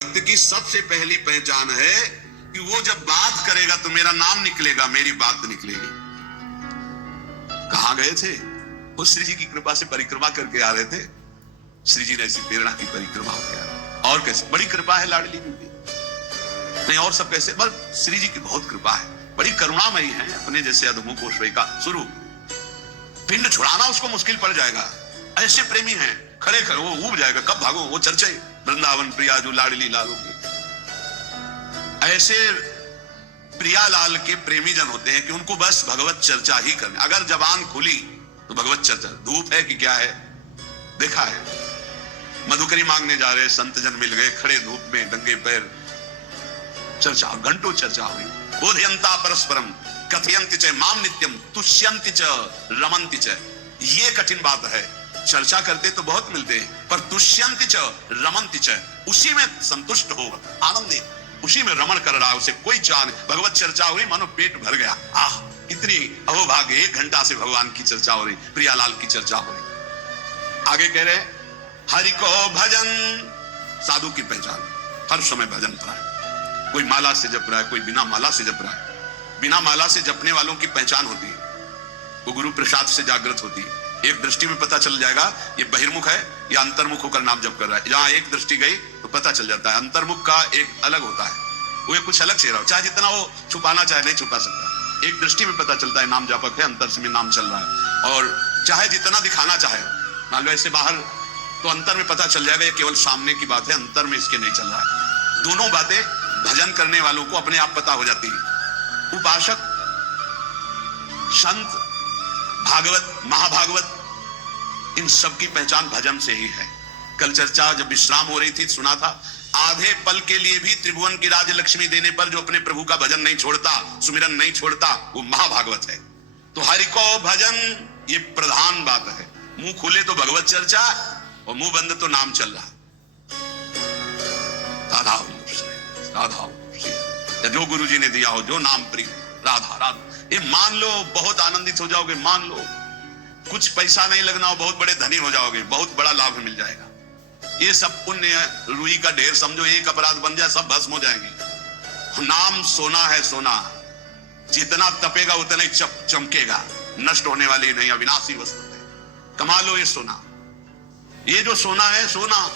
भक्त की सबसे पहली पहचान है कि वो जब बात करेगा तो मेरा नाम निकलेगा, मेरी बात निकलेगी। कहां गए थे वो? श्री जी की कृपा से परिक्रमा करके आ रहे थे। श्री जी ने ऐसी प्रेरणा की परिक्रमा हो गया। और कैसे बड़ी कृपा है लाडली की, नहीं और सब कैसे, बस श्री जी की बहुत कृपा है, बड़ी करुणामयी है। अपने जैसे अधमों को का स्वरूप, पिंड छुड़ाना उसको मुश्किल पड़ जाएगा, ऐसे प्रेमी हैं। खड़े खड़े वो ऊब जाएगा, कब भागो, वो चर्चे वृंदावन प्रिया जो लाडली लालों की। ऐसे प्रिया लाल के प्रेमी जन होते हैं कि उनको बस भगवत चर्चा ही करनी, अगर जबान खुली तो भगवत चर्चा। धूप है कि क्या है, देखा है, मधुकरी मांगने जा रहे संत जन मिल गए, खड़े धूप में नंगे पैर, चर्चा, घंटों चर्चा हुई। बोधयंता परस्परम कथयंति च माम नित्यम तुष्यंति च रमन्ति च। ये कठिन बात है, चर्चा करते तो बहुत मिलते हैं, पर तुष्यंति च रमन्ति च, उसी में संतुष्ट हो, आनंदी, उसी में रमण कर रहा है, उसे कोई चाह नहीं। भगवत चर्चा हुई, मानो पेट भर गया। आह कितनी अहोभाग्य, 1 घंटा से भगवान की चर्चा हो रही, प्रियालाल की चर्चा हो रही। आगे कह रहे हरि को भजन, साधु की पहचान हर समय भजन पर है। कोई माला से जप रहा है, कोई बिना माला से जप रहा है। बिना माला से जपने वालों की पहचान होती है, वो गुरु प्रसाद से जागृत होती है। एक दृष्टि में पता चल जाएगा ये बहिर्मुख है या अंतर्मुख होकर नाम जप कर रहा है। जहां एक दृष्टि गई तो पता चल जाता है। अंतर्मुख का एक अलग होता है, वो एक कुछ अलग चेहरा हो, चाहे जितना वो छुपाना चाहे नहीं छुपा सकता। एक दृष्टि में पता चलता है नाम जापक है, अंतर से में नाम चल रहा है। और चाहे जितना दिखाना चाहे, मान लो ऐसे बाहर, तो अंतर में पता चल जाएगा ये केवल सामने की बात है, अंतर में इसके नहीं चल रहा है। दोनों बातें भजन करने वालों को अपने आप पता हो जाती है। उपासक, संत, भागवत, महाभागवत, इन सब की पहचान भजन से ही है। कल चर्चा जब विश्राम हो रही थी, सुना था, आधे पल के लिए भी त्रिभुवन की राज लक्ष्मी देने पर जो अपने प्रभु का भजन नहीं छोड़ता, सुमिरन नहीं छोड़ता, वो महाभागवत है। तो हरि को भजन ये प्रधान बात है। मुंह खुले तो भगवत चर्चा और मुंह बंद तो नाम चल रहा। राधा राधा, जो गुरु जी ने दिया हो, जो नाम प्रिय, राधा राधा, ये मान लो, बहुत आनंदित हो जाओगे। मान लो कुछ पैसा नहीं लगना हो, बहुत बड़े धनी हो जाओगे, बहुत बड़ा लाभ मिल जाएगा। ये सब पुण्य रुई का ढेर समझो, एक अपराध बन जाए सब भस्म हो जाएंगे। नाम सोना है, सोना जितना तपेगा उतना ही चमकेगा, नष्ट होने वाली नहीं, अविनाशी वस्तु है। कमा लो ये सोना, ये जो सोना है, सोना,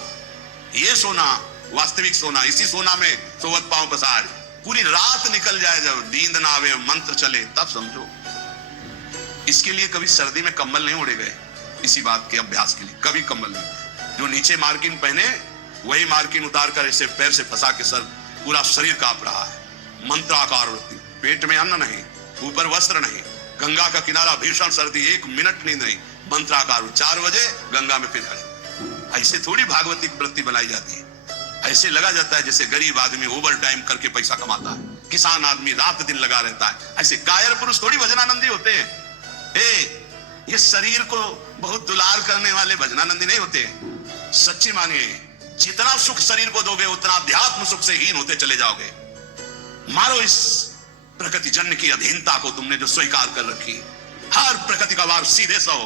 ये सोना वास्तविक सोना, इसी सोना में सोवत पांव पसार। पूरी रात निकल जाए, जब नींद ना आवे, मंत्र चले, तब समझो। इसके लिए कभी सर्दी में कंबल नहीं ओढ़े गए, इसी बात के अभ्यास के लिए कभी कंबल नहीं। जो नीचे मार्किन पहने वही मार्किन उतार कर ऐसे पैर से फंसा के सर, पूरा शरीर कांप रहा है। मंत्राकार वृत्ति, पेट में अन्न नहीं, ऊपर वस्त्र नहीं, गंगा का किनारा, भीषण सर्दी, 1 मिनट नींद नहीं, मंत्राकार। 4 बजे गंगा में फिर खड़े। ऐसे थोड़ी भागवती वृत्ति बनाई जाती है। ऐसे लगा जाता है जैसे गरीब आदमी ओवर टाइम करके पैसा कमाता है, किसान आदमी रात दिन लगा रहता है। ऐसे कायर पुरुष थोड़ी भजनानंदी होते हैं। ये शरीर को बहुत दुलार करने वाले भजनानंदी नहीं होते। सच्ची मानिए, जितना सुख शरीर को दोगे उतना अध्यात्म सुख से हीन होते चले जाओगे। मारो इस प्रकृति जन्य की अधीनता को, तुमने जो स्वीकार कर रखी। हर प्रकृति का वार सीधे सो।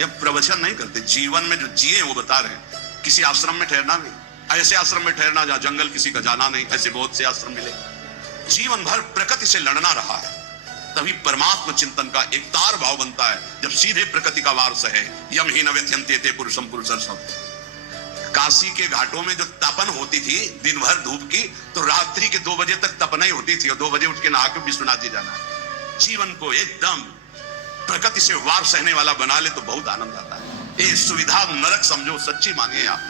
ये प्रवचन नहीं करते, जीवन में जो जिए वो बता रहे। किसी आश्रम में ठहरना भी, ऐसे आश्रम में ठहरना जहां जंगल किसी का जाना नहीं, ऐसे बहुत से आश्रम मिले। जीवन भर प्रकृति से लड़ना रहा है, तभी परमात्मा चिंतन का एक तार भाव बनता है, जब सीधे प्रकृति का वार सहे। यम ही न व्यथयन्ते ते पुरुषम पुरुषर्षभ। काशी के घाटों में जो तपन होती थी दिन भर धूप की, तो रात्रि के 2 बजे तक तपना ही होती थी, और 2 बजे उठ के नहा के विश्वनाथ जी जाना। जीवन को एकदम प्रकृति से वार सहने वाला बना ले तो बहुत आनंद आता है। ये सुविधा नरक समझो, सच्ची मानिए आप।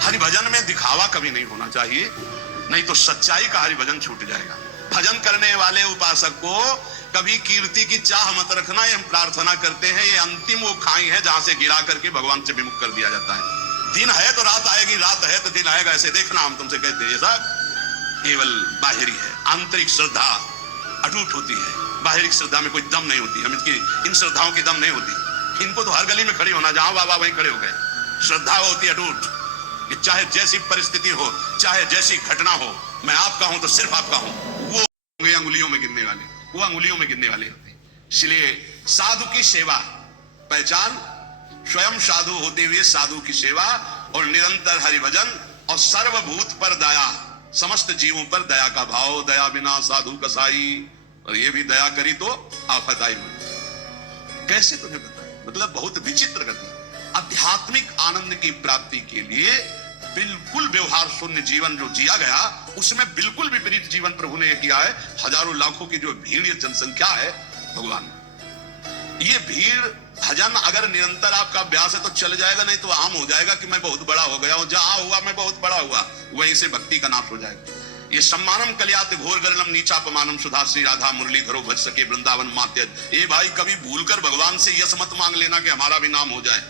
हरिभजन में दिखावा कभी नहीं होना चाहिए, नहीं तो सच्चाई का हरिभजन छूट जाएगा। भजन करने वाले उपासक को कभी कीर्ति की चाह मत रखना, ये हम प्रार्थना करते हैं। ये अंतिम वो खाई है जहां से गिरा करके भगवान से विमुख कर दिया जाता है। दिन है तो रात आएगी, रात है तो दिन आएगा, ऐसे देखना। हम तुमसे कहते हैं ये सब केवल बाहरी है। आंतरिक श्रद्धा अटूट होती है, बाहरी श्रद्धा में कोई दम नहीं होती। हम इन श्रद्धाओं की दम नहीं होती। इनको तो हर गली में खड़ी होना, जहां बाबा वहीं खड़े हो गए। श्रद्धा होती है अटूट, कि चाहे जैसी परिस्थिति हो, चाहे जैसी घटना हो, मैं आपका हूं तो सिर्फ आपका हूं। वो अंगुलियों में गिनने वाले, वो अंगुलियों में गिनने वाले होते हैं। इसलिए साधु की सेवा पहचान, स्वयं साधु होते हुए साधु की सेवा, और निरंतर हरिभजन और सर्वभूत पर दया, समस्त जीवों पर दया का भाव। दया बिना साधु कसाई, और ये भी दया करी तो आफत आई। कैसे तुम्हें बताएं, मतलब बहुत विचित्र गति। आध्यात्मिक आनंद की प्राप्ति के लिए बिल्कुल व्यवहार शून्य जीवन जो जिया गया, उसमें बिल्कुल विपरीत जीवन प्रभु ने किया है। हजारों लाखों की जो भीड़, ये जनसंख्या है भगवान, ये भीड़ भजन अगर निरंतर आपका अभ्यास है तो चल जाएगा, नहीं तो आम हो जाएगा कि मैं बहुत बड़ा हो गया हूं, जहां हुआ मैं बहुत बड़ा हुआ, वहीं से भक्ति का नाश हो जाएगा। ये सम्मानम कल्यात घोर गरलम नीचापमानम सुधा श्री राधा मुरली धरो भज सके वृंदावन मात्यज। ए भाई, कभी भूलकर भगवान से यश मत मांग लेना कि हमारा भी नाम हो जाए।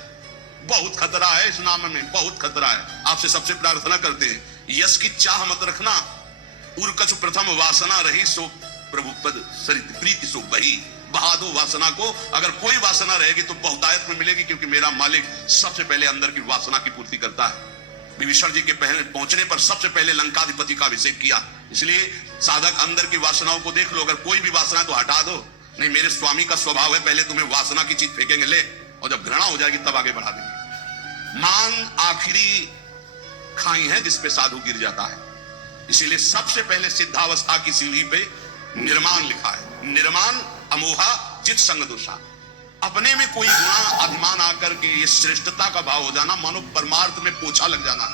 बहुत खतरा है इस नाम में, बहुत खतरा है। आपसे सबसे प्रार्थना करते हैं, यश की चाह मत रखना। उर कछु प्रथम वासना रही सो प्रभु पद सरित प्रीति सो बही। बहा दो वासना को। अगर कोई वासना रहेगी तो बहुतायत में मिलेगी, क्योंकि मेरा मालिक सबसे पहले अंदर की वासना की पूर्ति करता है। विभीषण जी के पहले पहुंचने पर सबसे पहले लंकाधिपति का अभिषेक किया। इसलिए साधक अंदर की वासनाओं को देख लो, अगर कोई भी वासना तो हटा दो। नहीं, मेरे स्वामी का स्वभाव है, पहले तुम्हें वासना की चीज फेंकेंगे ले, और जब घृणा हो जाएगी तब आगे बढ़ा देंगे। मान आखिरी खाई है जिसपे साधु गिर जाता है। इसीलिए सबसे पहले सिद्धावस्था की सीढ़ी पे निर्माण लिखा है। निर्माण अमोहा जित संग दोषा। अपने में कोई गुणा अभिमान आकर के ये श्रेष्ठता का भाव हो जाना, मानो परमार्थ में पोछा लग जाना।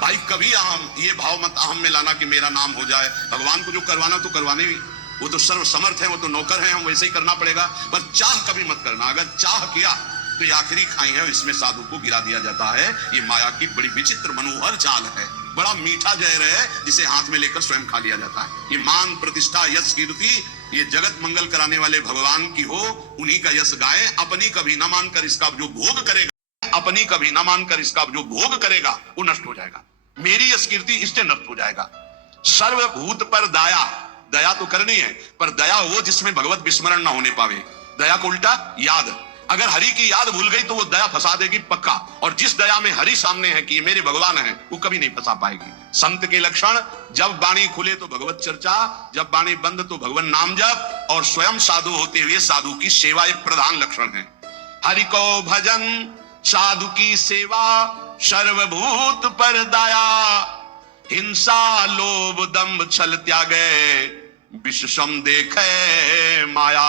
भाई कभी अहम, ये भाव मत अहम में लाना कि मेरा नाम हो जाए। भगवान को जो करवाना तो करवाने भी, वो तो सर्व समर्थ है, वो तो नौकर है, हम वैसे ही करना पड़ेगा। पर चाह कभी मत करना। अगर चाह किया तो ये आखिरी खाई है, इसमें साधु को गिरा दिया जाता है। ये माया की बड़ी विचित्र मनोहर चाल है। बड़ा मीठा जहर है जिसे हाथ में लेकर स्वयं खा लिया जाता है। ये मान प्रतिष्ठा यश कीर्ति ये जगत मंगल कराने वाले भगवान की हो, उन्हीं का यश गाएं। अपनी कभी न मानकर इसका जो भोग करेगा, अपनी कभी न मानकर इसका जो भोग करेगा वो नष्ट हो जाएगा। मेरी यश कीर्ति इससे नष्ट हो जाएगा। सर्वभूत पर दया, दया तो करनी है, पर दया वो जिसमें भगवत विस्मरण ना होने पावे। दया को उल्टा याद, अगर हरि की याद भूल गई तो वो दया फंसा देगी पक्का। और जिस दया में हरि सामने है कि ये मेरे भगवान है, वो कभी नहीं फंसा पाएगी। संत के लक्षण, जब वाणी खुले तो भगवत चर्चा, जब वाणी बंद तो भगवान नाम जप, और स्वयं साधु होते हुए साधु की सेवा एक प्रधान लक्षण है। हरि को भजन, साधु की सेवा, सर्वभूत पर दया, हिंसा लोभ दंभ छल त्यागे, विषम देखे माया।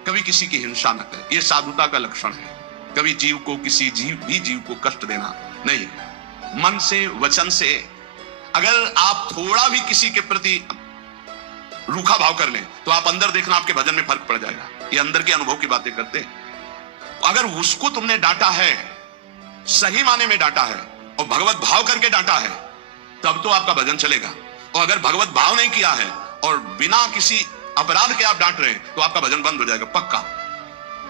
कभी किसी की हिंसा न करे, ये साधुता का लक्षण है। कभी जीव को, किसी जीव को कष्ट देना नहीं। मन से, वचन से अगर आप थोड़ा भी किसी के प्रति रूखा भाव कर लें तो आप अंदर देखना आपके भजन में फर्क पड़ जाएगा। ये अंदर के अनुभव की बातें करते हैं। अगर उसको तुमने डांटा है, सही माने में डांटा है और भगवत भाव करके डांटा है, तब तो आपका भजन चलेगा। और अगर भगवत भाव नहीं किया है और बिना किसी अपराध के आप डांट रहे हैं तो आपका भजन बंद हो जाएगा पक्का।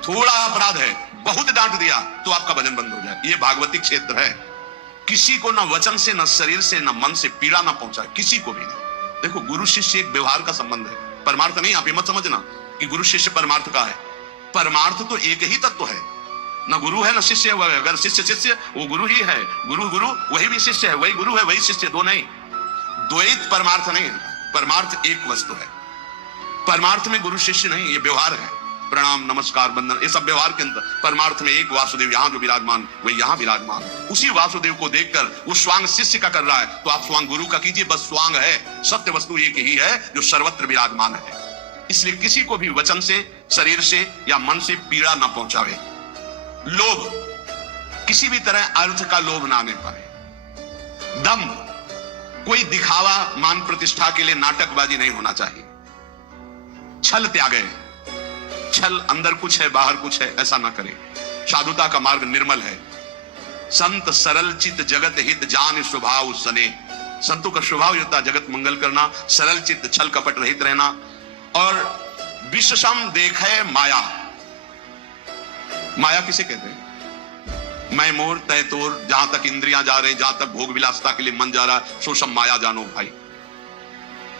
थोड़ा अपराध है, बहुत डांट दिया तो आपका भजन बंद हो जाए। ये भागवती क्षेत्र है। किसी को ना वचन से, ना शरीर से, ना मन से पीड़ा ना पहुंचाए, किसी को भी नहीं। देखो, गुरु शिष्य एक व्यवहार का संबंध है, परमार्थ नहीं। आप ये मत समझना कि गुरु शिष्य परमार्थ का है। परमार्थ तो एक ही तत्व है, ना गुरु है ना शिष्य है। अगर शिष्य शिष्य, वो गुरु ही है। गुरु गुरु, वही भी शिष्य है, वही गुरु है, वही शिष्य, दो नहीं। द्वैत परमार्थ नहीं, परमार्थ एक वस्तु है। परमार्थ में गुरु शिष्य नहीं, ये व्यवहार है। प्रणाम, नमस्कार, वंदन, ये सब व्यवहार के अंदर। परमार्थ में एक वासुदेव यहाँ जो विराजमान, वही यहाँ विराजमान। उसी वासुदेव को देखकर वो स्वांग शिष्य का कर रहा है तो आप स्वांग गुरु का कीजिए। बस स्वांग है, सत्य वस्तु एक ही है जो सर्वत्र विराजमान है। इसलिए किसी को भी वचन से, शरीर से या मन से पीड़ा ना पहुंचावे। लोभ, किसी भी तरह अर्थ का लोभ ना आने पाए। दम्भ, कोई दिखावा, मान प्रतिष्ठा के लिए नाटकबाजी नहीं होना चाहिए। छल त्यागे, छल अंदर कुछ है बाहर कुछ है, ऐसा ना करे। साधुता का मार्ग निर्मल है। संत सरल चित जगत हित जान स्वभाव सने। संतों का स्वभाव होता है जगत मंगल करना, सरल चित, छल कपट रहित रहना। और विषम देखे माया। माया किसे कहते हैं? मैं मोर तय तोर, जहां तक इंद्रियां जा रहे, जहां तक भोग विलासता के लिए मन जा रहा, सो सब माया जानो भाई।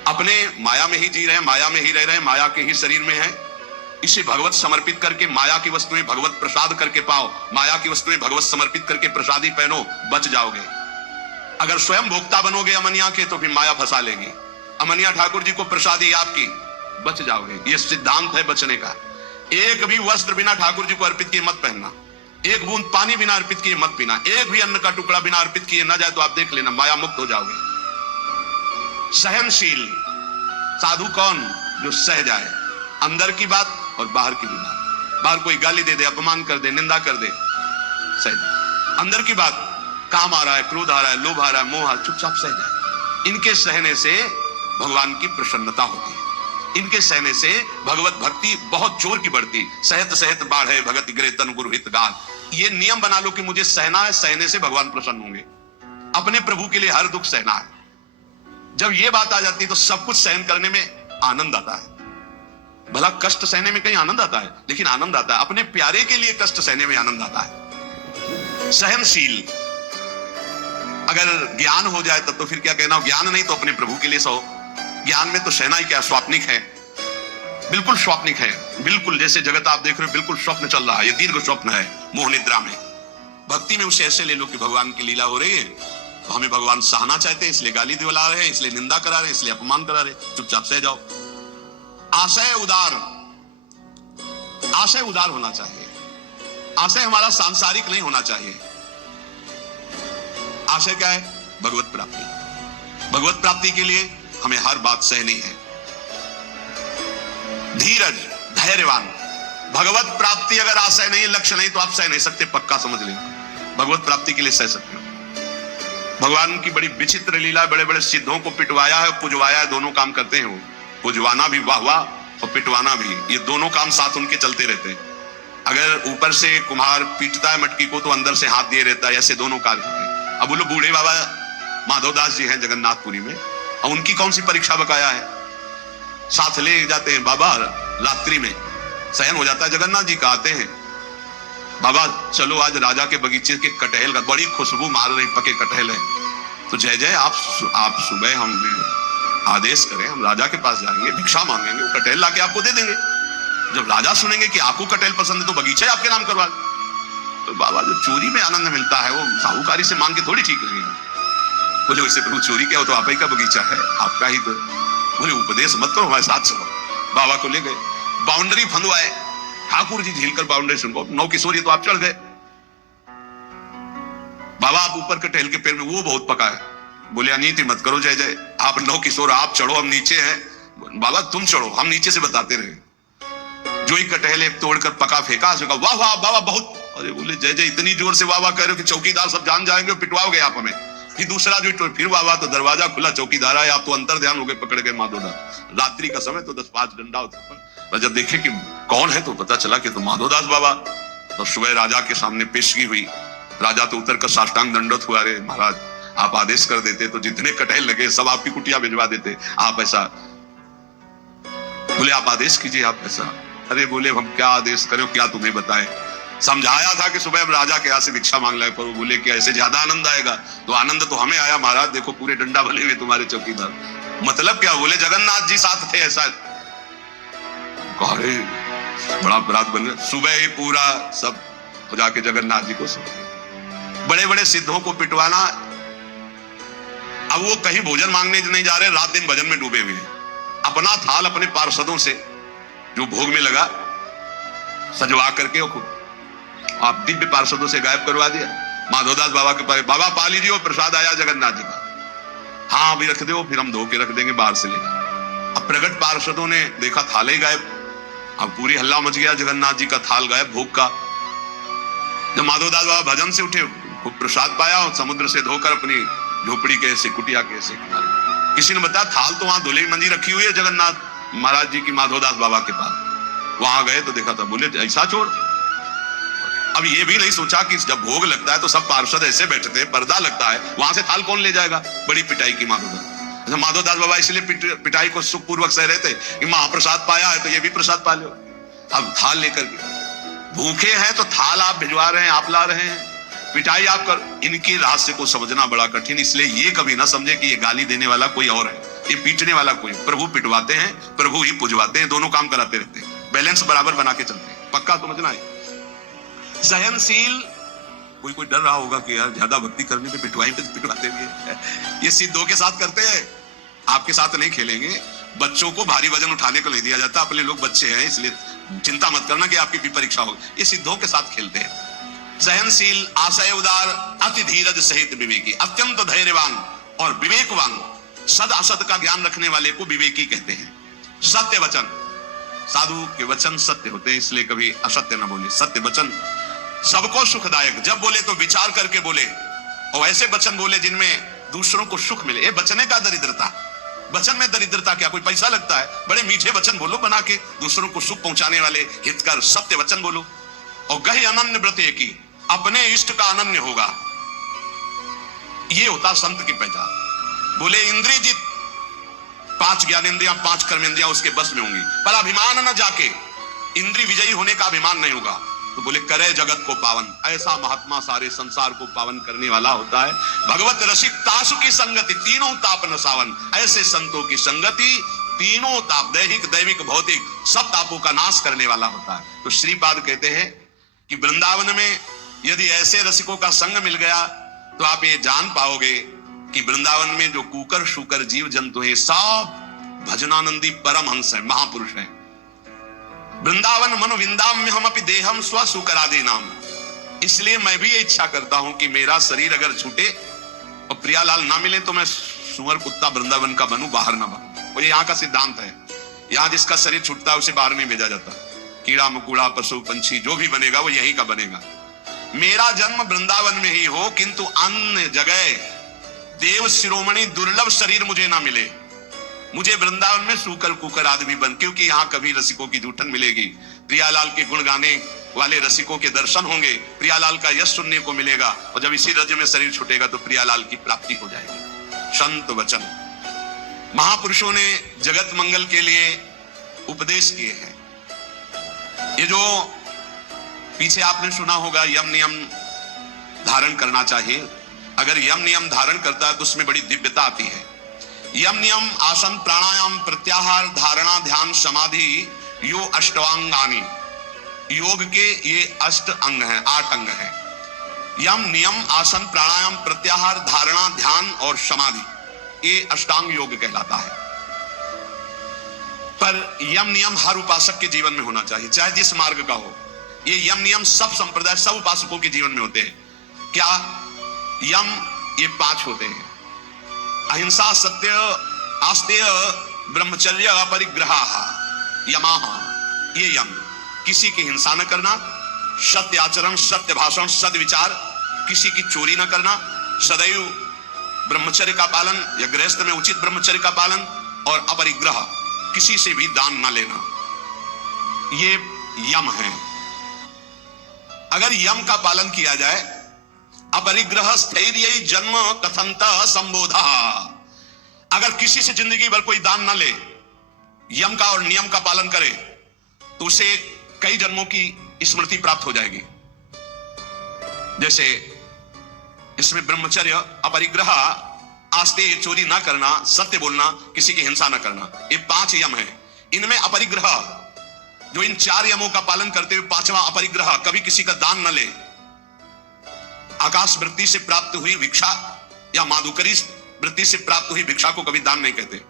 अपने माया में ही जी रहे हैं, माया में ही रह रहे हैं, माया के ही शरीर में है। इसे भगवत समर्पित करके माया की वस्तुएं भगवत प्रसाद करके पाओ, माया की वस्तुएं भगवत समर्पित करके प्रसादी पहनो, बच जाओगे। अगर स्वयं भोक्ता बनोगे अमनिया के तो फिर माया फंसा लेगी। अमनिया ठाकुर जी को प्रसादी आपकी, बच जाओगे। ये सिद्धांत है बचने का। एक भी वस्त्र बिना ठाकुर जी को अर्पित किए मत पहनना। एक बूंद पानी बिना अर्पित किए मत पीना, एक भी अन्न का टुकड़ा बिना अर्पित किए ना जाए तो आप देख लेना माया मुक्त हो जाओगे। सहनशील साधु कौन? जो सह जाए, अंदर की बात और बाहर की भी बात। बाहर कोई गाली दे दे, अपमान कर दे, निंदा कर दे, सह जाए। अंदर की बात, काम आ रहा है, क्रोध आ रहा है, लोभ आ रहा है, मोह आ रहा है, चुपचाप सह जाए। इनके सहने से भगवान की प्रसन्नता होती है, इनके सहने से भगवत भक्ति बहुत जोर की बढ़ती। सहत सहत बाढ़े भगत गिरे तन गुरु हित गाल। ये नियम बना लो कि मुझे सहना है, सहने से भगवान प्रसन्न होंगे। अपने प्रभु के लिए हर दुख सहना है। जब ये बात आ जाती है तो सब कुछ सहन करने में आनंद आता है। भला कष्ट सहने में कहीं आनंद आता है, लेकिन आनंद आता है अपने प्यारे के लिए कष्ट सहने में आनंद आता है। सहनशील, अगर ज्ञान हो जाए तब तो फिर क्या कहना, ज्ञान नहीं तो अपने प्रभु के लिए सहो। ज्ञान में तो सहना ही क्या, स्वाप्निक है, बिल्कुल स्वाप्निक है। बिल्कुल जैसे जगत आप देख रहे हो, बिल्कुल स्वप्न चल रहा है, ये दीर्घ स्वप्न है, मोह निद्रा में। भक्ति में उसे ऐसे ले लो कि भगवान की लीला हो रही है, तो हमें भगवान सहना चाहते हैं, इसलिए गाली दिला रहे हैं, इसलिए निंदा करा रहे हैं, इसलिए अपमान करा रहे हैं, चुपचाप सह जाओ। आशय उदार, आशय उदार होना चाहिए। आशय हमारा सांसारिक नहीं होना चाहिए। आशय क्या है? भगवत प्राप्ति। भगवत प्राप्ति के लिए हमें हर बात सहनी है। धीरज, धैर्यवान। भगवत प्राप्ति अगर आशय नहीं, लक्ष्य नहीं, तो आप सह नहीं सकते, पक्का समझ लें। भगवत प्राप्ति के लिए सह सकते हो। भगवान की बड़ी विचित्र लीला, बड़े बड़े सिद्धों को पिटवाया है, पुजवाया है, दोनों काम करते हैं वो। पुजवाना भी वाह वाह और पिटवाना भी, ये दोनों काम साथ उनके चलते रहते हैं। अगर ऊपर से कुम्हार पीटता है मटकी को तो अंदर से हाथ दिए रहता है, ऐसे दोनों कार्य होते हैं। अब वो लोग बूढ़े बाबा माधवदास जी हैं जगन्नाथपुरी में, और उनकी कौन सी परीक्षा बकाया है। साथ ले जाते हैं बाबा, रात्रि में शयन हो जाता है, जगन्नाथ जी का आते हैं, बाबा चलो आज राजा के बगीचे के कटहल का, बड़ी खुशबू मार रही, पके कटहल है, तो जय जय आप सुबह हम आदेश करें, हम राजा के पास जाएंगे, भिक्षा मांगेंगे, वो कटहल लाके आपको दे देंगे। जब राजा सुनेंगे कि आपको कटहल पसंद है तो बगीचा ही आपके नाम करवा। तो बाबा जो चोरी में आनंद मिलता है वो साहूकारी से मांग के थोड़ी ठीक लगेगा। बोले वैसे प्रभु चोरी क्या हो, तो आप ही का बगीचा है, आपका ही तो। बोले उपदेश मत करो, हमारे साथ चलो। बाबा को ले गए, बाउंड्री फंदवाए, ठाकुर जी झील कर बाउंड्री सुनको, 9 किशोर, ये तो आप चढ़ गए। बाबा आप ऊपर के टहल के पैर में, वो बहुत पका है। बोले अनीति मत करो जय जय, आप 9 किशोर आप चढ़ो, हम नीचे हैं। बाबा तुम चढ़ो, हम नीचे से बताते रहे। जो ही कटहल एक तोड़कर पका फेंका, वाह वाह बाबा बहुत। अरे बोले जय जय, इतनी जोर से वाह वाह कह रहे हो कि चौकीदार सब जान जाएंगे, पिटवाओगे आप हमें। फिर दूसरा जो फिर वाह वाह, तो दरवाजा खुला, चौकीदार आए, आप तो अंतर ध्यान हो गए, पकड़ गए माधोदास। रात्रि का समय तो 10-5 डंडा होता है। जब देखे कि कौन है तो पता चला कि तो माधोदास बाबा। तो सुबह राजा के सामने पेशगी हुई। राजा तो उतर कर साष्टांग दंडवत हुआ, अरे महाराज आप आदेश कर देते तो जितने कटहल लगे सब आपकी कुटिया भिजवा देते, आप ऐसा। बोले आप आदेश कीजिए, आप ऐसा। अरे बोले हम क्या आदेश करें, क्या तुम्हें बताएं। समझाया था कि सुबह राजा के यहाँ से भिक्षा मांग लाए, पर वो बोले कि ऐसे ज्यादा आनंद आएगा। तो आनंद तो हमें आया महाराज, देखो पूरे डंडा भले हुए तुम्हारे चौकीदार। मतलब क्या? बोले जगन्नाथ जी साथ थे, ऐसा। बड़ा अपराध बन गया। सुबह ही पूरा सब हो जाके जगन्नाथ जी को बड़े बड़े सिद्धों को पिटवाना। अब वो कहीं भोजन मांगने नहीं जा रहे, रात दिन भजन में डूबे हुए। अपना थाल अपने पार्षदों से जो भोग में लगा सजवा करके आप दिव्य पार्षदों से गायब करवा दिया। माधोदास बाबा के पास, बाबा पा लीजिए, वो प्रसाद आया जगन्नाथ जी का। हाँ अभी रख दो, फिर हम धो के रख देंगे बाहर से लेकर। अब प्रगट पार्षदों ने देखा थाल ही गायब। अब पूरी हल्ला मच गया, जगन्नाथ जी का थाल गायब भोग का। जब माधोदास बाबा भजन से उठे, खूब प्रसाद पाया और समुद्र से धोकर अपनी झोपड़ी के ऐसे कुटिया के ऐसे किनारे। किसी ने बताया थाल तो वहां धुले मंजी रखी हुई है जगन्नाथ महाराज जी की माधोदास बाबा के पास। वहां गए तो देखा था। बोले ऐसा चोर। अब ये भी नहीं सोचा कि जब भोग लगता है तो सब पार्षद ऐसे बैठते हैं, पर्दा लगता है, वहां से थाल कौन ले जाएगा। बड़ी पिटाई की माधोदास। माधोदास बाबा इसलिए पिटाई को सुखपूर्वक सह रहे थे कि महाप्रसाद पाया है तो ये भी प्रसाद पा लो। अब थाल लेकर के भूखे हैं तो थाल आप भिजवा रहे हैं, आप ला रहे हैं, पिटाई आप कर। इनकी रहस्य को समझना बड़ा कठिन। इसलिए ये कभी ना समझे कि ये गाली देने वाला कोई और है, ये पीटने वाला कोई। प्रभु पिटवाते हैं, प्रभु ही पुजवाते हैं, दोनों काम कराते रहते हैं, बैलेंस बराबर बना के चलते हैं, पक्का समझना है। सहनशील, कोई डर रहा होगा कि यार ज्यादा भक्ति करने पे पिटवाएंगे तो पिटवाते भी। ये सिद्धों के साथ करते हैं, आपके साथ नहीं खेलेंगे। बच्चों को भारी वजन उठाने को नहीं दिया जाता, अपने लोग बच्चे हैं इसलिए चिंता मत करना कि आपकी भी परीक्षा होगी। ये सिद्धों के साथ खेलते हैं। सहनशील, आशय उदार, अति धीरज सहित विवेकी, अत्यंत धैर्यवान और विवेकवान, सद असत का ज्ञान रखने वाले को विवेकी कहते हैं। सत्य वचन, साधु के वचन सत्य होते हैं, इसलिए कभी असत्य न बोले। सत्य वचन सबको सुखदायक, जब बोले तो विचार करके बोले और ऐसे वचन बोले जिनमें दूसरों को सुख मिले। ये बचने का दरिद्रता, वचन में दरिद्रता क्या, कोई पैसा लगता है? बड़े मीठे वचन बोलो बना के, दूसरों को सुख पहुंचाने वाले हितकर सत्य वचन बोलो। और गहि अनन्य व्रत की, अपने इष्ट का अनन्य होगा, ये होता संत की पहचान। बोले इंद्रिय जित, 5 ज्ञानेंद्रियां 5 कर्मेंद्रियां उसके बस में होंगी, पर अभिमान न जाके, इंद्रिय विजयी होने का अभिमान नहीं होगा। तो बोले करे जगत को पावन, ऐसा महात्मा सारे संसार को पावन करने वाला होता है। भगवत रसिक तासु की संगति, तीनों ताप नसावन, ऐसे संतों की संगति तीनों ताप, दैहिक दैविक भौतिक सब तापों का नाश करने वाला होता है। तो श्रीपाद कहते हैं कि वृंदावन में यदि ऐसे रसिकों का संग मिल गया तो आप ये जान पाओगे कि वृंदावन में जो कुकर शुकर जीव जंतु है सब भजनानंदी परमहंस है, महापुरुष है। वृंदावन मनो विंदाम्य हम अपि देहम स्व सुकरादि नाम। इसलिए मैं भी ये इच्छा करता हूं कि मेरा शरीर अगर छूटे और प्रियालाल ना मिले तो मैं सुअर कुत्ता वृंदावन का बनूं, बाहर ना बनूं। और ये यहाँ का सिद्धांत है, यहाँ जिसका शरीर छूटता है उसे बाहर नहीं भेजा जाता। कीड़ा मकुड़ा पशु पंछी जो भी बनेगा वो यहीं का बनेगा। मेरा जन्म वृंदावन में ही हो, किंतु अन्य जगह देव शिरोमणि दुर्लभ शरीर मुझे ना मिले, मुझे वृंदावन में सूकर कुकर आदमी बन, क्योंकि यहाँ कभी रसिकों की जूठन मिलेगी, प्रियालाल के गुण गाने वाले रसिकों के दर्शन होंगे, प्रियालाल का यश सुनने को मिलेगा, और जब इसी रज में शरीर छूटेगा तो प्रियालाल की प्राप्ति हो जाएगी। संत वचन, महापुरुषों ने जगत मंगल के लिए उपदेश किए हैं। ये जो पीछे आपने सुना होगा यम नियम धारण करना चाहिए, अगर यम नियम धारण करता है तो उसमें बड़ी दिव्यता आती है। यम नियम आसन प्राणायाम प्रत्याहार धारणा ध्यान समाधि यो अष्टांगानी, योग के ये 8 अंग हैं, 8 अंग हैं। यम नियम आसन प्राणायाम प्रत्याहार धारणा ध्यान और समाधि, ये अष्टांग योग कहलाता है। पर यम नियम हर उपासक के जीवन में होना चाहिए, चाहे जिस मार्ग का हो। ये यम नियम सब संप्रदाय सब उपासकों के जीवन में होते हैं। क्या यम? ये 5 होते हैं। अहिंसा सत्य आस्तेय ब्रह्मचर्य अपरिग्रह यमाह, ये यम। किसी की हिंसा न करना, सत्य आचरण सत्य भाषण सत्य विचार, किसी की चोरी न करना, सदैव ब्रह्मचर्य का पालन या गृहस्थ में उचित ब्रह्मचर्य का पालन, और अपरिग्रह, किसी से भी दान न लेना, ये यम है। अगर यम का पालन किया जाए, अपरिग्रह स्थैर्य जन्म कथंतः संबोधा, अगर किसी से जिंदगी भर कोई दान ना ले, यम का और नियम का पालन करे, तो उसे कई जन्मों की स्मृति प्राप्त हो जाएगी। जैसे इसमें ब्रह्मचर्य, अपरिग्रह, आस्ते चोरी ना करना, सत्य बोलना, किसी की हिंसा ना करना, ये 5 यम है। इनमें अपरिग्रह, जो इन 4 यमों का पालन करते हुए 5वां अपरिग्रह, कभी किसी का दान न ले, आकाश वृत्ति से प्राप्त हुई भिक्षा या माधुकरी वृत्ति से प्राप्त हुई भिक्षा को कभी दान नहीं कहते।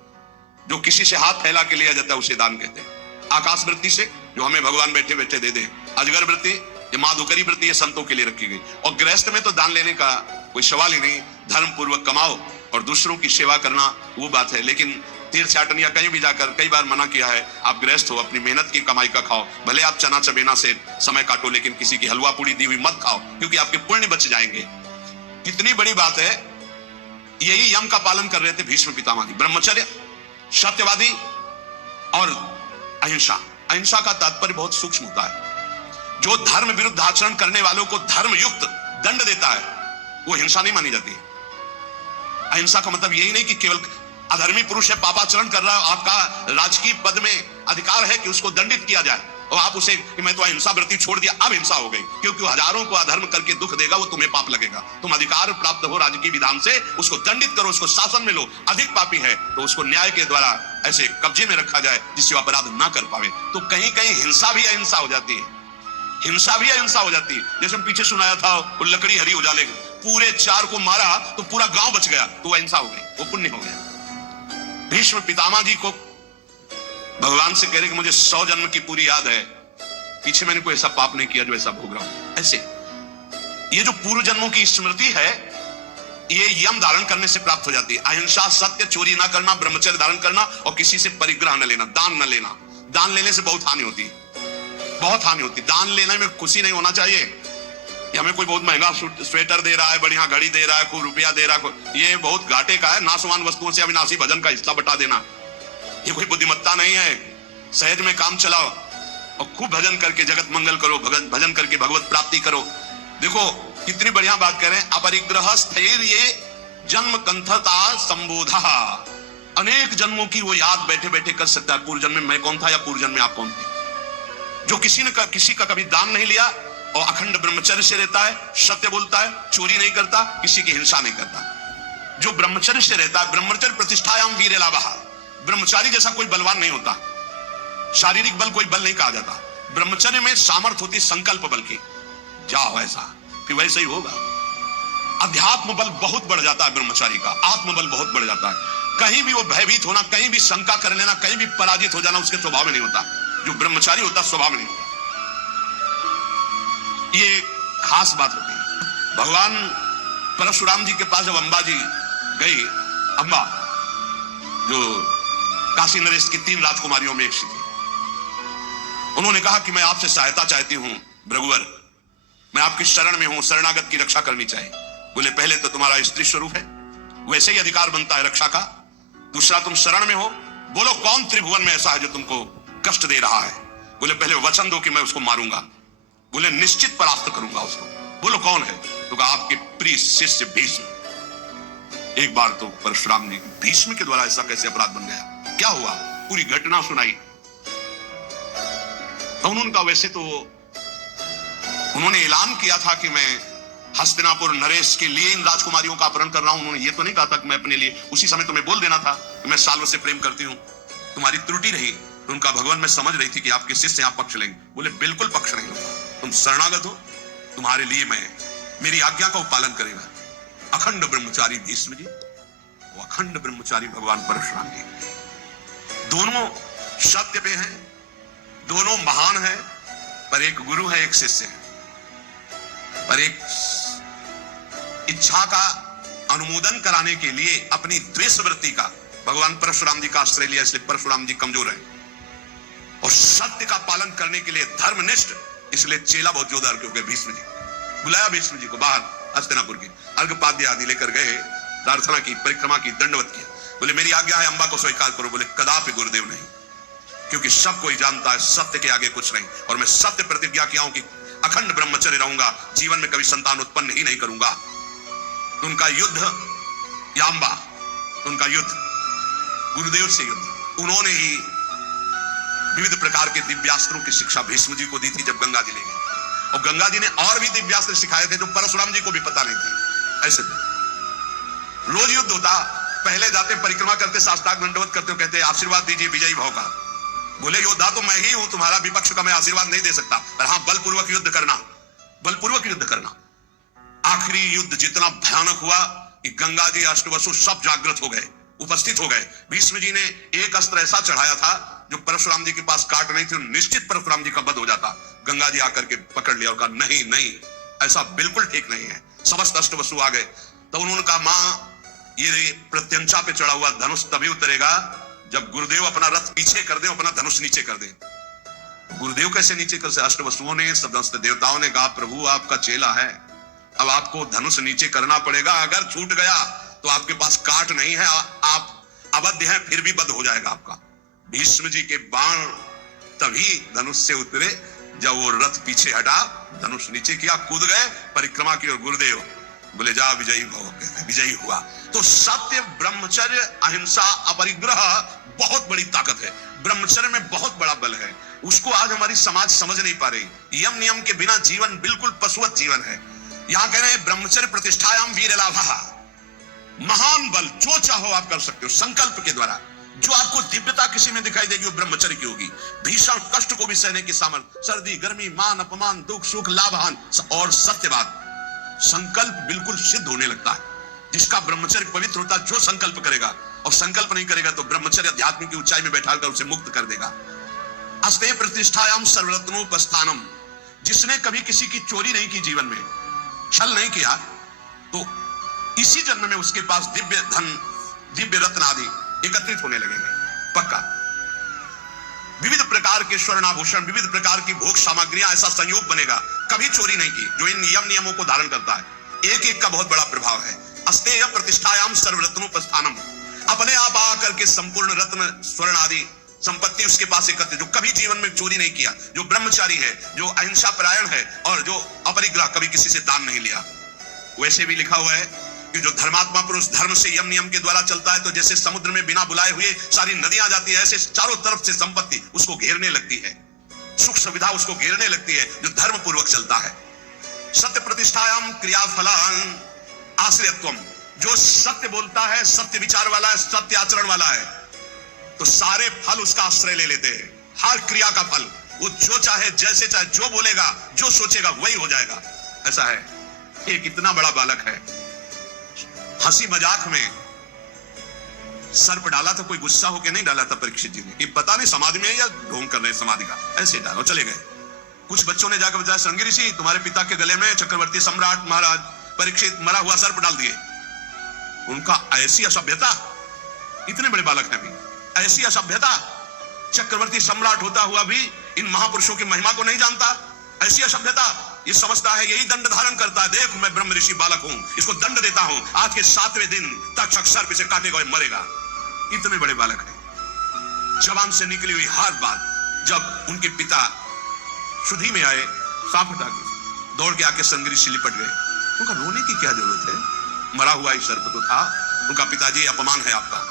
जो किसी से हाथ फैला के लिया जाता है उसे दान कहते हैं। आकाश वृत्ति से जो हमें भगवान बैठे बैठे दे दे, अजगर वृत्ति, ये माधुकरी वृत्ति, ये संतों के लिए रखी गई। और गृहस्थ में तो दान लेने का कोई सवाल ही नहीं, धर्म पूर्वक कमाओ और दूसरों की सेवा करना वो बात है। लेकिन तीर्थयाटन या कहीं भी जाकर कई बार मना किया है, आप गृहस्थ हो, अपनी मेहनत की कमाई का खाओ, भले आप चना चबेना से समय काटो, लेकिन किसी की हलवा पूड़ी दी हुई मत खाओ, क्योंकि आपके पुण्य बच जाएंगे। कितनी बड़ी बात है। यही यम का पालन कर रहे थे भीष्म पितामह जी। ब्रह्मचर्य, सत्यवादी और अहिंसा। अहिंसा का तात्पर्य बहुत सूक्ष्म होता है। जो धर्म विरुद्ध आचरण करने वालों को धर्म युक्त दंड देता है वो हिंसा नहीं मानी जाती। अहिंसा का मतलब यही नहीं कि केवल अधर्मी पुरुष है, पापाचरण कर रहा है, आपका राजकीय पद में अधिकार है कि उसको दंडित किया जाए, और आप उसे कि मैं तो अहिंसा वृत्ति छोड़ दिया, अब हिंसा हो गई, क्योंकि हजारों को अधर्म करके दुख देगा, वो तुम्हें पाप लगेगा। तुम अधिकार प्राप्त हो राजकीय विधान से, उसको दंडित करो, उसको शासन में लो। अधिक पापी है तो उसको न्याय के द्वारा ऐसे कब्जे में रखा जाए जिससे अपराध ना कर पावे। तो कहीं कहीं हिंसा भी अहिंसा हो जाती है, हिंसा भी अहिंसा हो जाती है। जैसे हम पीछे सुनाया था, वो लकड़ी हरी उजाले, पूरे 4 को मारा तो पूरा गांव बच गया, तो अहिंसा हो गई, वो पुण्य हो गया। भीष्म पितामह जी को भगवान से कह रहे कि मुझे 100 जन्म की पूरी याद है, पीछे मैंने कोई ऐसा पाप नहीं किया जो ऐसा भोग रहा हूं। ऐसे ये जो पूर्व जन्मों की स्मृति है, ये यम धारण करने से प्राप्त हो जाती है। अहिंसा, सत्य, चोरी ना करना, ब्रह्मचर्य धारण करना और किसी से परिग्रह न लेना, दान न लेना। दान लेने से बहुत हानि होती है, बहुत हानि होती है। दान लेने में खुशी नहीं होना चाहिए कि हमें कोई बहुत महंगा स्वेटर दे रहा है, बढ़िया घड़ी दे रहा है, कोई रुपया दे रहा है, ये बहुत घाटे का है। नाशवान वस्तुओं से अविनाशी भजन का हिस्सा बटा देना, ये कोई बुद्धिमत्ता नहीं है। सहज में काम चलाओ और खूब भजन करके जगत मंगल करो, भजन करके भगवत प्राप्ति करो। देखो कितनी बढ़िया बात कह रहे हैं। अपरिग्रह स्थैर्य जन्म कंथता संबोधा। अनेक जन्मों की वो याद बैठे बैठे कर सकता है, पूर्व जन्म में मैं कौन था या पूर्व जन्म में आप कौन थे। जो किसी का कभी दान नहीं लिया और अखंड ब्रह्मचर्य से रहता है, सत्य बोलता है, चोरी नहीं करता, किसी की हिंसा नहीं करता, जो ब्रह्मचर्य से रहता है। ब्रह्मचर्य प्रतिष्ठायाम वीर लाभः। ब्रह्मचारी जैसा कोई बलवान नहीं होता, शारीरिक बल कोई बल नहीं कहा जाता। ब्रह्मचर्य में सामर्थ्य होती संकल्प बल की, जाओ ऐसा फिर वैसे ही होगा। अध्यात्म बल बहुत बढ़ जाता है ब्रह्मचारी का, आत्मबल बहुत बढ़ जाता है। कहीं भी वो भयभीत होना, कहीं भी शंका कर लेना, कहीं भी पराजित हो जाना उसके स्वभाव में नहीं होता। जो ब्रह्मचारी होता स्वभाव में नहीं होता। ये खास बात होती है। भगवान परशुराम जी के पास जब अंबा जी गई, अंबा जो काशी नरेश की 3 राजकुमारियों में एक थी, उन्होंने कहा कि मैं आपसे सहायता चाहती हूं भृगुवर, मैं आपकी शरण में हूं, शरणागत की रक्षा करनी चाहिए। बोले पहले तो तुम्हारा स्त्री स्वरूप है, वैसे ही अधिकार बनता है रक्षा का। दूसरा तुम शरण में हो, बोलो कौन त्रिभुवन में ऐसा है जो तुमको कष्ट दे रहा है। बोले पहले वचन दो कि मैं उसको मारूंगा। बोले निश्चित परास्त करूंगा उसको। बोलो कौन है, तो कहा आपके प्रिय शिष्य भीष्म। एक बार तो परशुराम जी भीष्म के द्वारा ऐसा कैसे अपराध बन गया, क्या हुआ, पूरी घटना सुनाई। तो उनका वैसे तो उन्होंने ऐलान किया था कि मैं हस्तिनापुर नरेश के लिए इन राजकुमारियों का अपहरण कर रहा हूं। उन्होंने ये तो नहीं कहा था कि मैं अपने लिए, उसी समय तुम्हें बोल देना था कि मैं साल्व से प्रेम करती हूं। तुम्हारी त्रुटि रही तो उनका भगवान में समझ रही थी कि आपके शिष्य यहां पक्ष लेंगे। बोले बिल्कुल पक्ष नहीं होगा, तुम शरणागत हो, तुम्हारे लिए मैं मेरी आज्ञा का पालन करेगा। अखंड ब्रह्मचारी भीष्म जी, वो अखंड ब्रह्मचारी भगवान परशुराम जी, दोनों सत्य पे हैं, दोनों महान है, पर एक गुरु है एक शिष्य है। पर एक इच्छा का अनुमोदन कराने के लिए अपनी द्वेष वृत्ति का भगवान परशुराम जी का आश्रय लिया, इसलिए परशुराम जी कमजोर है। और सत्य का पालन करने के लिए धर्मनिष्ठ, इसलिए चेला बहुत जोरदार क्योंकि भीष्म जी बुलाया भीष्म जी को बाहर हस्तिनापुर के, अर्घपाद्य आदि लेकर गए, प्रार्थना की, परिक्रमा की, दंडवत किया। बोले मेरी आज्ञा है अंबा को स्वीकार करो। बोले कदापि गुरुदेव नहीं, क्योंकि सब कोई जानता है सत्य के आगे कुछ नहीं, और मैं सत्य प्रतिज्ञा किया हूं कि अखंड ब्रह्मचर्य रहूंगा, जीवन में कभी संतान उत्पन्न ही नहीं करूंगा। तो उनका युद्ध यांबा, उनका युद्ध गुरुदेव से युद्ध, उन्होंने ही विविध प्रकार के दिव्यास्त्रों की शिक्षा भीष्म जी को दी थी जब गंगा जी ले गए। और गंगा जी ने और भी दिव्यास्त्र सिखाए थे जो परशुराम जी को भी पता नहीं थे। ऐसे थे, रोज युद्ध होता, पहले जाते परिक्रमा करते, साष्टांग दंडवत करते, कहते आशीर्वाद दीजिए विजयी भाव का। बोले योद्धा तो मैं ही हूं, तुम्हारा विपक्ष का मैं आशीर्वाद नहीं दे सकता, पर हां बलपूर्वक युद्ध करना, बलपूर्वक युद्ध करना। आखिरी युद्ध जितना भयानक हुआ कि गंगा जी अष्टवसु सब जागृत हो गए, उपस्थित हो गए। भीष्म जी ने एक अस्त्र ऐसा चढ़ाया था जो परशुराम जी के पास काट नहीं थी, निश्चित परशुराम जी का वध हो जाता। गंगा जी आकर के पकड़ लिया और कहा नहीं नहीं, ऐसा बिल्कुल ठीक नहीं है। समस्त अष्टवसु आ गए। तो उन्होंने कहा मां, ये प्रत्यंचा पे चढ़ा हुआ धनुष तभी उतरेगा जब गुरुदेव अपना रथ पीछे कर दे, अपना धनुष नीचे कर दे। गुरुदेव कैसे नीचे कर से? अष्टवसुओं ने, समस्त देवताओं ने कहा प्रभु आपका चेला है, अब आपको धनुष नीचे करना पड़ेगा। अगर छूट गया तो आपके पास काट नहीं है, आप अबद्ध हैं, फिर भी बद्ध हो जाएगा आपका। भीष्म जी के बाण तभी धनुष से उतरे जब वो रथ पीछे हटा, धनुष नीचे किया, कूद गए, परिक्रमा की और गुरुदेव बोले जा विजयी भव, कहते विजयी हुआ। तो सत्य, ब्रह्मचर्य, अहिंसा, अपरिग्रह बहुत बड़ी ताकत है। ब्रह्मचर्य में बहुत बड़ा बल है, उसको आज हमारी समाज समझ नहीं पा रही। यम नियम के बिना जीवन बिल्कुल पशुवत जीवन है। यहां कह रहे हैं ब्रह्मचर्य प्रतिष्ठायाम वीर लाभः, महान बल, जो चाहो आप कर सकते हो संकल्प के द्वारा। जो आपको दिव्यता किसी में दिखाई देगी वो ब्रह्मचर्य की होगी। भीषण कष्ट को भी सहने की सामर्थ्य, सर्दी गर्मी, मान अपमान, दुख सुख, लाभ हानि, और सत्यवाद, संकल्प बिल्कुल सिद्ध होने लगता है। जिसका ब्रह्मचर्य पवित्र होता है, जो संकल्प करेगा, और संकल्प नहीं करेगा तो ब्रह्मचर्य अध्यात्म की ऊंचाई में बैठाकर उसे मुक्त कर देगा। अस्ते प्रतिष्ठायाम सर्वरत्नोपस्थानम, जिसने कभी किसी की चोरी नहीं की जीवन में, छल नहीं किया तो इसी जन्म में उसके पास दिव्य धन, दिव्य रत्न आदि एकत्रित होने लगेंगे, पक्का। विविध प्रकार के स्वर्णाभूषण, विविध प्रकार की भोग सामग्रियां, ऐसा संयोग बनेगा। कभी चोरी नहीं की जो इन नियमों को धारण करता है। एक एक का बहुत बड़ा प्रभाव है। अस्तेय प्रतिष्ठायाम सर्वरत्नोपस्थानम, अपने आप आकर के संपूर्ण रत्न स्वर्ण आदि संपत्ति उसके पास एकत्रित, जो कभी जीवन में चोरी नहीं किया, जो ब्रह्मचारी है, जो अहिंसा परायण है और जो अपरिग्रह, कभी किसी से दान नहीं लिया। वैसे भी लिखा हुआ है कि जो धर्मात्मा पुरुष धर्म से यम नियम के द्वारा चलता है तो जैसे समुद्र में बिना बुलाए हुए सारी नदियां आ जाती है, ऐसे चारों तरफ से संपत्ति उसको घेरने लगती है, सुख सुविधा उसको घेरने लगती है जो धर्म पूर्वक चलता है। सत्य प्रतिष्ठायाम क्रियाफलान आश्रयत्वम, जो सत्य बोलता है, सत्य विचार वाला है, सत्य आचरण वाला है, तो सारे फल उसका आश्रय ले लेते हैं। हर क्रिया का फल वो जो चाहे, जैसे चाहे, जो बोलेगा, जो सोचेगा वही हो जाएगा। ऐसा है। एक इतना बड़ा बालक है, हंसी मजाक में सर्प डाला था, कोई गुस्सा होकर नहीं डाला था परीक्षित जी ने, ये पता नहीं समाधि में या ढोंग कर रहे समाधि का, ऐसे डालो चले गए। कुछ बच्चों ने जाकर बताया, श्रृंगी ऋषि तुम्हारे पिता के गले में चक्रवर्ती सम्राट महाराज परीक्षित मरा हुआ सर्प डाल दिए। उनका ऐसी असभ्यता, इतने बड़े बालक हैं भी, ऐसी असभ्यता, चक्रवर्ती सम्राट होता हुआ भी इन महापुरुषों की महिमा को नहीं जानता, ऐसी असभ्यता। ये समझता है यही दंड धारण करता है, देख मैं ब्रह्म ऋषि बालक हूं, इसको दंड देता हूं, आज के 7वें दिन तक्षक सर्प इसे काटेगा, मरेगा। इतने बड़े बालक है। जवान से निकली हुई हर बात, जब उनके पिता शुद्धि में आए, सांप हटा के दौड़ के आके श्रृंगी ऋषि लिपट गए। उनका रोने की क्या जरूरत है, मरा हुआ ही सर्प तो था। उनका पिताजी, अपमान है आपका,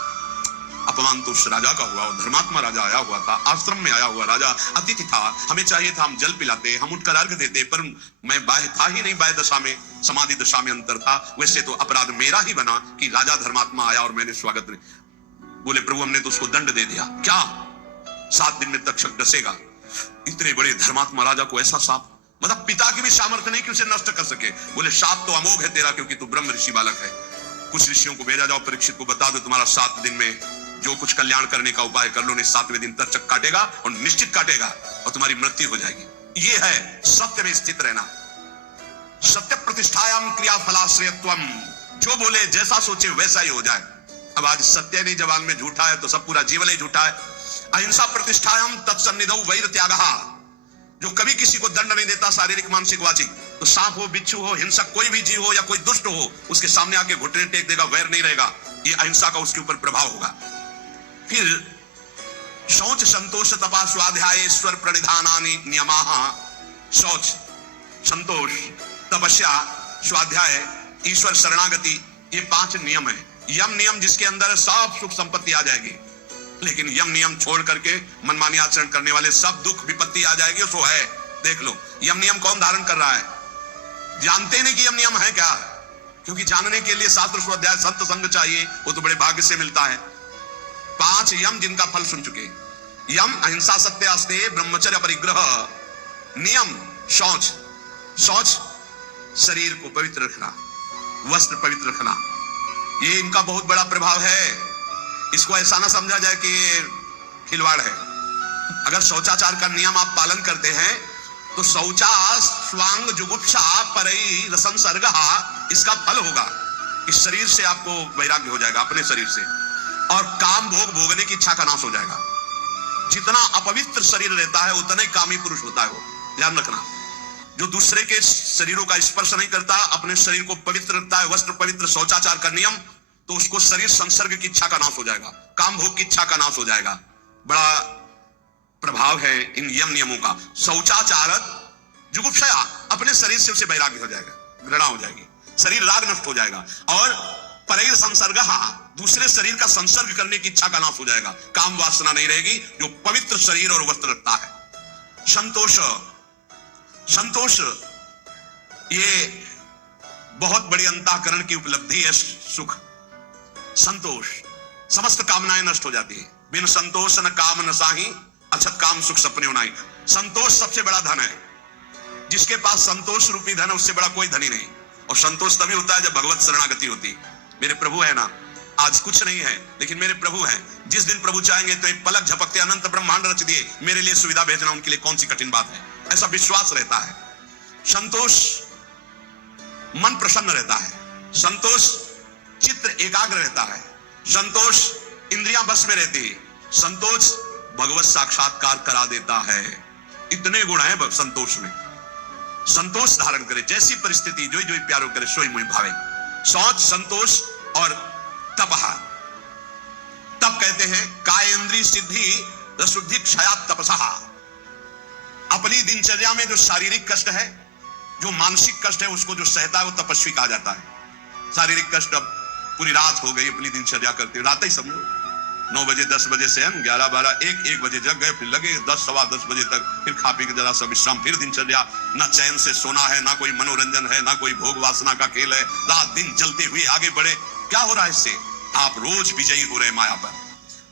अपमान तो उस राजा का हुआ, और धर्मात्मा राजा आया हुआ था, आश्रम में आया हुआ राजा अतिथि था, हमें चाहिए था हम जल पिलाते, हम उठकर अर्घ देते, पर मैं बाह्य था ही नहीं, बाह्य दशा में, समाधि दशा में अंतर था। वैसे तो अपराध मेरा ही बना कि राजा धर्मात्मा आया और मैंने स्वागत। बोले प्रभु हमने तो उसको दंड दे दिया, क्या 7 दिन में तक्षक डसेगा। इतने बड़े धर्मात्मा राजा को ऐसा सांप, मतलब पिता की भी सामर्थ्य नहीं कि उसे नष्ट कर सके। बोले शाप तो अमोघ है तेरा, क्योंकि तू ब्रह्म ऋषि बालक है। कुछ ऋषियों को भेजा, जाओ परीक्षित को बता दो तुम्हारा 7 दिन में जो कुछ कल्याण करने का उपाय कर लो, नहीं 7वें दिन तक्षक काटेगा और निश्चित काटेगा और तुम्हारी मृत्यु हो जाएगी। ये है सत्य में स्थित रहना। सत्य प्रतिष्ठायाम क्रिया फलाश्रयत्वम, जो बोले जैसा सोचे वैसा ही हो जाए। अब आज सत्य नहीं जवान में झूठा है तो सब पूरा जीवन ही झूठा है। अहिंसा प्रतिष्ठायाम तत्सन्निधौ वैर त्यागः, जो कभी किसी को दंड नहीं देता, शारीरिक मानसिक वाचिक, तो सांप हो, बिच्छू हो, हिंसक कोई भी जीव हो या कोई दुष्ट हो, उसके सामने आके घुटने टेक देगा, वैर नहीं रहेगा। ये अहिंसा का उसके ऊपर प्रभाव होगा। फिर शौच संतोष तपा स्वाध्याय ईश्वर प्रणिधानानि नियमाः, शौच, संतोष, तपस्या, स्वाध्याय, ईश्वर शरणागति, ये 5 नियम है। यम नियम जिसके अंदर सब सुख संपत्ति आ जाएगी, लेकिन यम नियम छोड़ करके मनमानी आचरण करने वाले सब दुख विपत्ति आ जाएगी। उसको है, देख लो यम नियम कौन धारण कर रहा है, जानते नहीं कि यम नियम है क्या, क्योंकि जानने के लिए शास्त्र स्वाध्याय संत संग चाहिए, वो तो बड़े भाग्य से मिलता है। 5 यम जिनका फल सुन चुके, यम अहिंसा सत्य अस्तेय ब्रह्मचर्य परिग्रह, नियम शौच, शौच शरीर को पवित्र रखना, वस्त्र पवित्र रखना, ये इनका बहुत बड़ा प्रभाव है। इसको ऐसा ना समझा जाए कि ये खिलवाड़ है। अगर शौचाचार का नियम आप पालन करते हैं तो शौचा स्वांग जुगुप्सा परई रसंसर्गः, इसका फल होगा कि शरीर से आपको वैराग्य हो जाएगा, अपने शरीर से, और काम भोग भोगने की इच्छा का नाश हो जाएगा। जितना अपवित्र शरीर रहता है उतना ही कामी पुरुष होता है वो, ध्यान रखना। जो दूसरे के शरीरों का स्पर्श नहीं करता, अपने शरीर को पवित्र रखता है, वस्त्र पवित्र, शौचाचार का नियम, तो उसको शरीर संसर्ग की इच्छा का नाश हो जाएगा, काम भोग की इच्छा का नाश हो जाएगा। बड़ा प्रभाव है इन यम नियमों का। शौचाचारत जुगुप्सया, अपने शरीर से उसे वैराग्य हो जाएगा, घृणा हो जाएगी, शरीर राग नष्ट हो जाएगा, और परैर संसर्गः, दूसरे शरीर का संसर्ग करने की इच्छा का नाश हो जाएगा, काम वासना नहीं रहेगी, जो पवित्र शरीर और वस्त्र रखता है। संतोष, संतोष ये बहुत बड़ी अंतःकरण की उपलब्धि है। सुख, संतोष, समस्त कामनाएं नष्ट हो जाती है। बिन संतोष न काम न साही, अछत काम सुख सपने उनाई। संतोष सबसे बड़ा धन है। जिसके पास संतोष रूपी धन है उससे बड़ा कोई धनी नहीं। और संतोष तभी होता है जब भगवत शरणागति होती। मेरे प्रभु है ना, आज कुछ नहीं है लेकिन मेरे प्रभु हैं। जिस दिन प्रभु चाहेंगे तो एक पलक झपकते अनंत ब्रह्मांड रच दिए, मेरे लिए सुविधा भेजना उनके लिए कौन सी कठिन बात है, ऐसा विश्वास रहता है। संतोष मन प्रसन्न रहता है, संतोष चित्त एकाग्र रहता है, संतोष इंद्रियां बस में रहती है, संतोष भगवत साक्षात्कार करा देता है। इतने गुण हैं संतोष में। संतोष धारण करे, जैसी परिस्थिति जो जो प्यारो करे सोई मुहि भावे। शौच, संतोष और तपहा। तप कहते हैं कायेंद्रिय सिद्धि रसुद्धि क्षया तपसहा। अपनी दिनचर्या में जो शारीरिक कष्ट है, जो मानसिक कष्ट है, उसको जो सहता है वो तपस्वी कहा जाता है। शारीरिक कष्ट, अब पूरी रात हो गई अपनी दिनचर्या करते, रात ही समझो 9 बजे 10 बजे से 11 12 1 बजे जग गए, फिर लगे 10 सवा 10 बजे तक, फिर खा पी के जरा सा विश्राम, फिर दिनचर्या। ना चैन से सोना है, ना कोई मनोरंजन है, ना कोई भोग वासना का खेल है, रात दिन चलते हुए आगे बढ़े। क्या हो रहा है इससे? आप रोज विजयी हो रहे माया पर।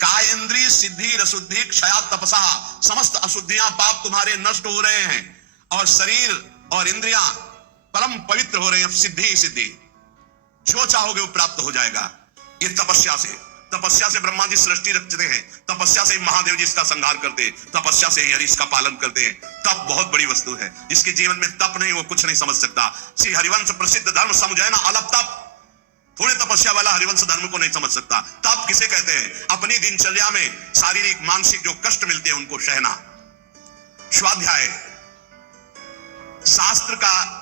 कायेंद्रिय सिद्धि रसुद्धि क्षया तपसा। समस्त अशुद्धियां पाप तुम्हारे नष्ट हो रहे हैं और शरीर और इंद्रियां परम पवित्र हो रहे हैं। सिद्धि सिद्धि, जो चाहोगे वो प्राप्त हो जाएगा। ये तपस्या से, तपस्या से ब्रह्मा जी सृष्टि रचते हैं, तपस्या से महादेव जी इसका संहार करते हैं, तपस्या से हरि इसका पालन करते हैं। तप बहुत बड़ी वस्तु है। जिसके जीवन में तप नहीं, वो कुछ नहीं समझ सकता। श्री हरिवंश प्रसिद्ध धर्म समुझे ना अलप तप। थोड़े तपस्या वाला हरिवंश धर्म को नहीं समझ सकता। तप किसे कहते हैं? अपनी दिनचर्या में शारीरिक मानसिक जो कष्ट मिलते हैं उनको सहना। स्वाध्याय, शास्त्र का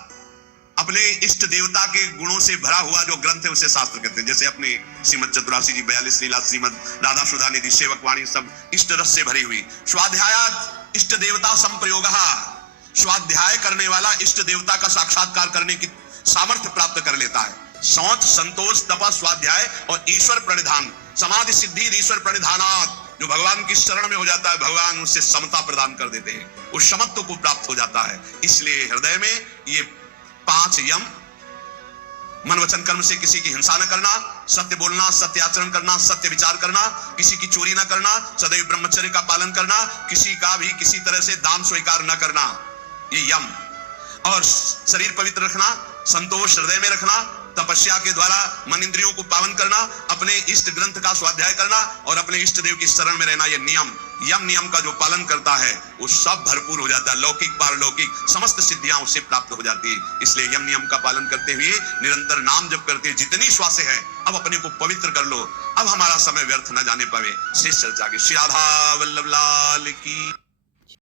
अपने इष्ट देवता के गुणों से भरा हुआ जो ग्रंथ है उसे शास्त्र कहते हैं। जैसे अपने श्रीमद चतुरासी जी 42 लीला, श्रीमद राधा सुधा निधि, सेवक वाणी, सब इष्ट रस से भरी हुई। स्वाध्यायात इष्ट देवता संप्रयोगः। स्वाध्याय करने वाला इष्ट देवता का साक्षात्कार करने की सामर्थ्य प्राप्त कर लेता है। शौच, संतोष, तप, स्वाध्याय और ईश्वर प्रणिधान। समाधि सिद्धि ईश्वर प्रणिधानात्। जो भगवान की शरण में हो जाता है, भगवान उससे समता प्रदान कर देते हैं, उस समत्व को प्राप्त हो जाता है। इसलिए हृदय में ये 5 यम, मन वचन कर्म से किसी की हिंसा न करना, सत्य बोलना, सत्य आचरण करना, सत्य विचार करना, किसी की चोरी न करना, सदैव ब्रह्मचर्य का पालन करना, किसी का भी किसी तरह से दान स्वीकार न करना, ये यम। और शरीर पवित्र रखना, संतोष हृदय में रखना, तपस्या के द्वारा मन इंद्रियों को पावन करना, अपने इष्ट ग्रंथ का स्वाध्याय करना और अपने इष्ट देव की शरण में रहना। ये नियम, यम नियम का जो पालन करता है वो सब भरपूर हो जाता है। लौकिक पारलौकिक समस्त सिद्धियां उससे प्राप्त हो जाती है। इसलिए यम नियम का पालन करते हुए निरंतर नाम जप करते हुए जितनी श्वासें हैं, अब अपने को पवित्र कर लो। अब हमारा समय व्यर्थ न जाने पावे। शेष चर्चा की। श्री राधा वल्लभ लाल की।